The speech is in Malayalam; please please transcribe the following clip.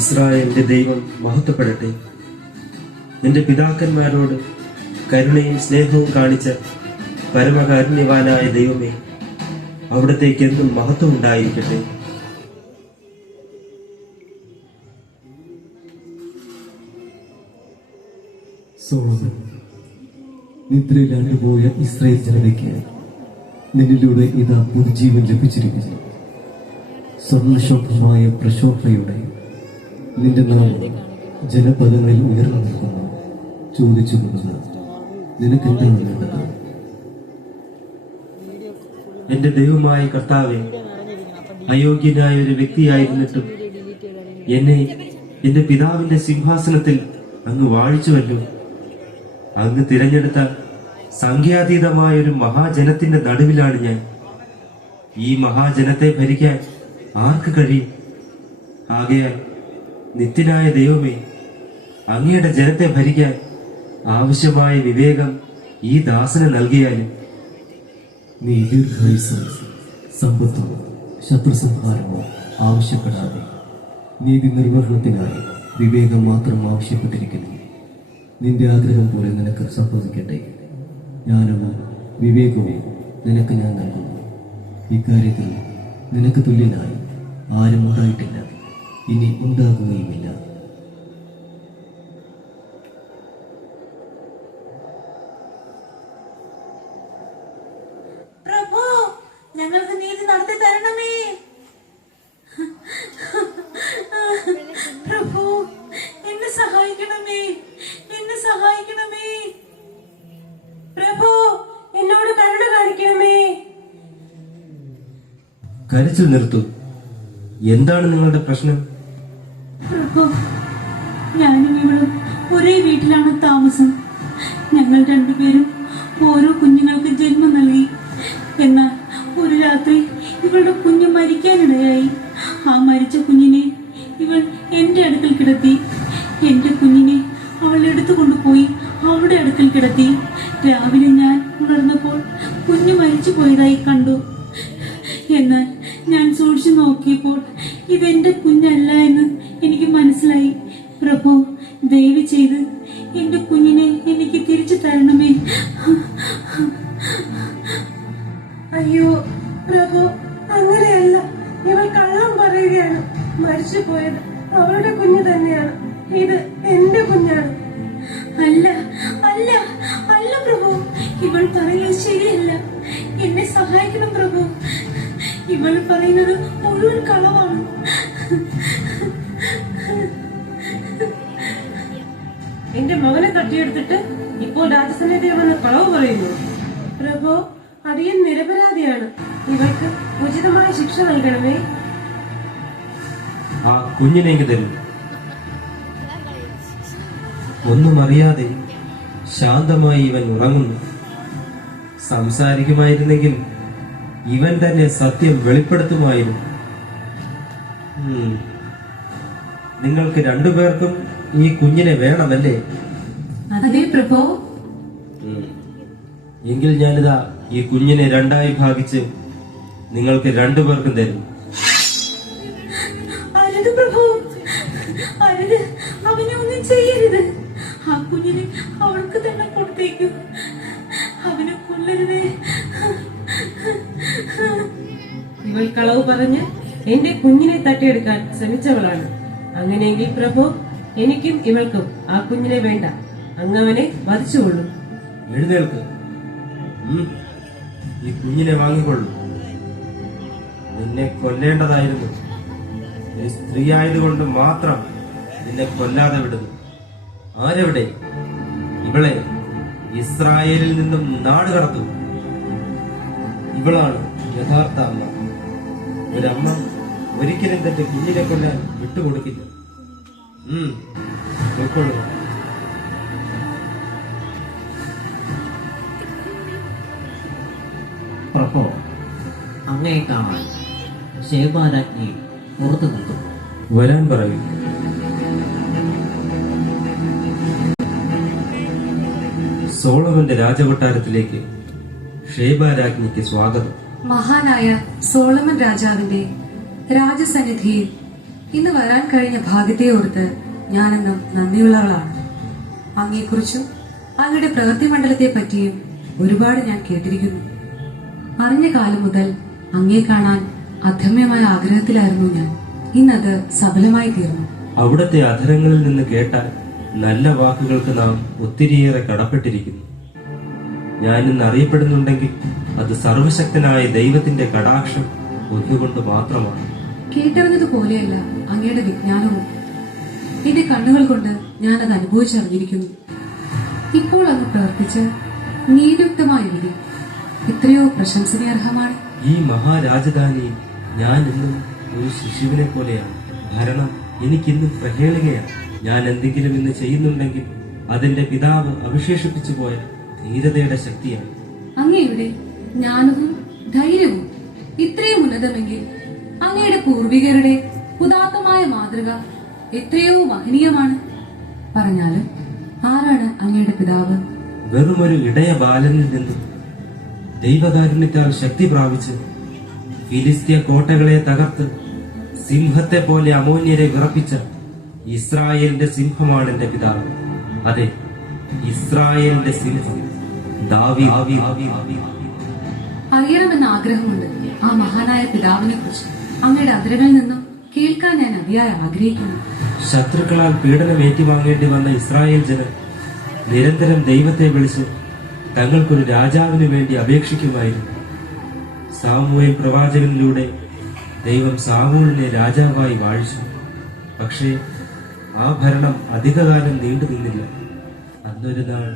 ഇസ്രായേലിന്റെ ദൈവം മഹത്വപ്പെടട്ടെ. നിന്റെ പിതാക്കന്മാരോട് കരുണയും സ്നേഹവും കാണിച്ച പരമകാരുണ്യവാനായ ദൈവമേ, അവിടത്തേക്ക് എന്നും മഹത്വം ഉണ്ടായിരിക്കട്ടെ. സോളമൻ, നിദ്രയിലാണ്ടുപോയ ഇസ്രായേൽ ജനതയ്ക്ക് നിന്നിലൂടെ ഇതാ പുതുജീവൻ ലഭിച്ചിരിക്കുന്നു. സ്വർണശോഭമായ പ്രശോഭയുടെ നിന്റെ നാമം ജനപദങ്ങളിൽ ഉയർന്നു നിൽക്കുന്നു. ചോദിച്ചുകൊണ്ടത് നിനക്കെന്താണ് വേണ്ടത്? എന്റെ ദൈവമായ കർത്താവെ, അയോഗ്യനായ ഒരു വ്യക്തിയായിരുന്നിട്ടും എന്നെ എന്റെ പിതാവിന്റെ സിംഹാസനത്തിൽ അങ്ങ് വാഴിച്ചുവല്ലോ. അങ്ങ് തിരഞ്ഞെടുത്ത സംഖ്യാതീതമായ ഒരു മഹാജനത്തിന്റെ നടുവിലാണ് ഞാൻ. ഈ മഹാജനത്തെ ഭരിക്കാൻ ആർക്ക് കഴിയും? ആകയാൽ നിത്യനായ ദൈവമേ, അങ്ങയുടെ ജനത്തെ ഭരിക്കാൻ ആവശ്യമായ വിവേകം ഈ ദാസന് നൽകിയാലും. നീ ദീർഘായുസ്സും സമ്പത്തോ ശത്രുസംഹാരമോ ആവശ്യപ്പെടാതെ നീതി നിർവഹണത്തിനായി വിവേകം മാത്രം ആവശ്യപ്പെട്ടിരിക്കുന്നു. നിന്റെ ആഗ്രഹം പോലെ നിനക്ക് സംഭവിക്കട്ടെ. ജ്ഞാനവും വിവേകവും നിനക്ക് ഞാൻ നൽകുന്നു. ഇക്കാര്യത്തിൽ നിനക്ക് തുല്യനായി ആരും ഉണ്ടായിട്ടില്ല, ഇനി ഉണ്ടാകുകയുമില്ല. പ്രഭു, ഞങ്ങൾക്ക് നീതി നടത്തി തരണമേ. പ്രഭു, എന്നെ സഹായിക്കണമേ, എന്നെ സഹായിക്കണമേ. പ്രഭു, എന്നോട് കരുണ കാണിക്കണമേ. കരച്ചിൽ നിർത്തൂ. എന്താണ് നിങ്ങളുടെ പ്രശ്നം? പ്രഭു, ഞാനും ഇവളും ഒരേ വീട്ടിലാണ് താമസം. ഞങ്ങൾ രണ്ടുപേരും ഓരോ കുഞ്ഞുങ്ങൾക്ക് ജന്മം നൽകി. എന്നാൽ ഒരു രാത്രി ഇവളുടെ കുഞ്ഞ് മരിക്കാനിടയായി. ആ മരിച്ച കുഞ്ഞിനെ ഇവൾ എന്റെ അടുക്കൽ കിടത്തി. എന്റെ കുഞ്ഞിനെ അവൾ എടുത്തു കൊണ്ടുപോയി അവളുടെ അടുക്കൽ കിടത്തി. രാവിലെ ഞാൻ ഉണർന്നപ്പോൾ കുഞ്ഞ് മരിച്ചു പോയതായി കണ്ടു. എന്നാൽ ഞാൻ സൂക്ഷിച്ചു നോക്കിയപ്പോൾ ഇതെന്റെ കുഞ്ഞല്ല എന്ന് എനിക്ക് മനസ്സിലായി. പ്രഭു, ദയവ് ചെയ്ത് എന്റെ കുഞ്ഞിനെ എനിക്ക് തിരിച്ചു തരണമേ. അയ്യോ പ്രഭു, അങ്ങനെയല്ല. ഇവൾ കള്ളം പറയുകയാണ്. മരിച്ചു പോയത് അവളുടെ കുഞ്ഞ് തന്നെയാണ്. ഇത് എന്റെ കുഞ്ഞാണ്. അല്ല അല്ല അല്ല പ്രഭു, ഇവൾ പറയുന്നത് ശരിയല്ല. എന്നെ സഹായിക്കണം പ്രഭു. ഇവൾ പറയുന്നത് മുഴുവൻ കളവാണ്. എന്റെ മകനെ തട്ടിയെടുത്തിട്ട് ഇപ്പോൾ രാജസന്നിധിയിൽ വന്ന് കളവ് പറയുന്നു. പ്രഭു, അടിയൻ നിരപരാധിയാണ്. ഇവൾക്ക് ഉചിതമായ ശിക്ഷ നൽകണമേ. ആ കുഞ്ഞിനെങ്കിൽ തരും. ഒന്നും അറിയാതെ ശാന്തമായി ഇവൻ ഉറങ്ങുന്നു. സംസാരിക്കുമായിരുന്നെങ്കിൽ ഇവൻ തന്നെ സത്യം വെളിപ്പെടുത്തുമായിരുന്നു. നിങ്ങൾക്ക് രണ്ടുപേർക്കും ഈ കുഞ്ഞിനെ വേണമല്ലേ? അതെ പ്രഭു. എങ്കിൽ ഞാനിതാ ഈ കുഞ്ഞിനെ രണ്ടായി ഭാഗിച്ച് നിങ്ങൾക്ക് രണ്ടുപേർക്കും തരും. അരുത് പ്രഭു, അരുത്. അവനെ ഒന്നും ചെയ്യരുത്. ആ കുഞ്ഞിനെ അവൾക്ക് തന്നെ കൊടുത്തേക്കൂ. അവനെ കൊല്ലരുതേ. ഇവൾ കളവ് പറഞ്ഞ് എന്റെ കുഞ്ഞിനെ തട്ടിയെടുക്കാൻ ശ്രമിച്ചവളാണ്. അങ്ങനെയെങ്കിൽ പ്രഭു, എനിക്കും ഇവൾക്കും ആ കുഞ്ഞിനെ വേണ്ട. അങ്ങവനെ വധിച്ചുകൊള്ളും. എഴുന്നേൽക്ക്. ഈ കുഞ്ഞിനെ വാങ്ങിക്കൊള്ളു. നിന്നെ കൊല്ലേണ്ടതായിരുന്നു. നീ സ്ത്രീ ആയതുകൊണ്ട് മാത്രം നിന്നെ കൊല്ലാതെ വിടുന്നു. ആരെവിടെ? ഇവളെ ഇസ്രായേലിൽ നിന്നും നാട് കടത്തും. ഇവളാണ് യഥാർത്ഥ അമ്മ. ഒരമ്മ ഒരിക്കലും തന്റെ കുഞ്ഞിനെ കൊല്ലാൻ വിട്ടുകൊടുക്കില്ല. പോയിക്കൊള്ളുക. പ്രഭോ, അങ്ങയെ കാണാൻ ശേബാരാജ്ഞി പുറത്തു നിൽക്കുന്നു. വരാൻ പറയും. സോളമന്റെ രാജകൊട്ടാരത്തിലേക്ക് ഷേബ രാജ്ഞിക്ക് സ്വാഗതം. മഹാനായ സോളമൻ രാജാവിന്റെ രാജസന്നിധിയിൽ ഇന്ന് വരാൻ കഴിഞ്ഞ ഭാഗ്യത്തെ ഓർത്ത് ഞാനെന്നും നന്ദിയുള്ളവളാണ്. അങ്ങയെക്കുറിച്ചും അങ്ങയുടെ പ്രവൃത്തി മണ്ഡലത്തെ പറ്റിയും ഒരുപാട് ഞാൻ കേട്ടിരിക്കുന്നു. അറിഞ്ഞ കാലം മുതൽ അങ്ങയെ കാണാൻ അധമ്യമായ ആഗ്രഹത്തിലായിരുന്നു ഞാൻ. ഇന്നത് സഫലമായി തീർന്നു. അവിടുത്തെ അധരങ്ങളിൽ നിന്ന് കേട്ട നല്ല വാക്കുകൾക്ക് നാം ഒത്തിരിയേറെ കടപ്പെട്ടിരിക്കുന്നു. ഞാൻ ഇന്ന് അറിയപ്പെടുന്നുണ്ടെങ്കിൽ അത് സർവശക്തനായ ദൈവത്തിന്റെ കടാക്ഷം ഒന്നുകൊണ്ട് മാത്രമാണ്. കേട്ടറിഞ്ഞതുപോലെയല്ല അങ്ങയുടെ വിജ്ഞാനവും. എന്റെ കണ്ണുകൾ കൊണ്ട് ഞാനത് അനുഭവിച്ചറിഞ്ഞിരിക്കുന്നു. ഇപ്പോൾ അങ്ങ് പ്രവർത്തിച്ച നീതിയുക്തമായ വിധി എത്രയോ പ്രശംസനീയർഹമാണ്. ഈ മഹാരാജധാനിയിൽ ഞാൻ ഇന്നും ഒരു ശിശുവിനെ പോലെയാണ്. ഭരണം എനിക്കിന്നും പ്രഹേളികയാണ്. ഞാൻ എന്തെങ്കിലും ഇന്ന് ചെയ്യുന്നുണ്ടെങ്കിൽ അതിന്റെ പിതാവ് അവശേഷിപ്പിച്ചു പോയ ധീരതയുടെ ശക്തിയാണ്. അങ്ങയുടെ ജ്ഞാനവും ധൈര്യവും ഇത്രയും ഉന്നതമെങ്കിൽ അങ്ങയുടെ പൂർവികരുടെ ഉദാത്തമായ മാതൃക എത്രയോ മഹനീയമാണ്. പറഞ്ഞാലും ആരാണ് അങ്ങയുടെ പിതാവ്? വെറുമൊരു ഇടയ ബാലനിൽ നിന്നും ദൈവകാരുണ്യത്താൽ ശക്തി പ്രാപിച്ച് ഫിലിസ്തീയ കോട്ടകളെ തകർത്ത് സിംഹത്തെ പോലെ അമോന്യരെ വിറപ്പിച്ച ഇസ്രായേലിന്റെ സിംഹമാണ് എന്റെ പിതാവ്. അതെ, ഇസ്രായേലിന്റെ സിംഹം ദാവീദ്. അറിയണമെന്ന ആഗ്രഹമുണ്ട് ആ മഹാനായ പിതാവിനെ കുറിച്ച്. അങ്ങയുടെ അതിരുകളിൽ നിന്നും കേൾക്കാൻ ഞാൻ അതിയായി ആഗ്രഹിക്കുന്നു. ശത്രുക്കളാൽ പീഡനം ഏറ്റുവാങ്ങേണ്ടി വന്ന ഇസ്രായേൽ ജനം നിരന്തരം ദൈവത്തെ വിളിച്ച് തങ്ങൾക്കൊരു രാജാവിന് വേണ്ടി അപേക്ഷിക്കുമായിരുന്നു. സാമുവേൽ പ്രവാചകനിലൂടെ ദൈവം സാമൂലിനെ രാജാവായി വാഴിച്ചു. പക്ഷേ ആ ഭരണം അധികകാലം നീണ്ടു നിന്നില്ല. അന്നൊരു നാൾ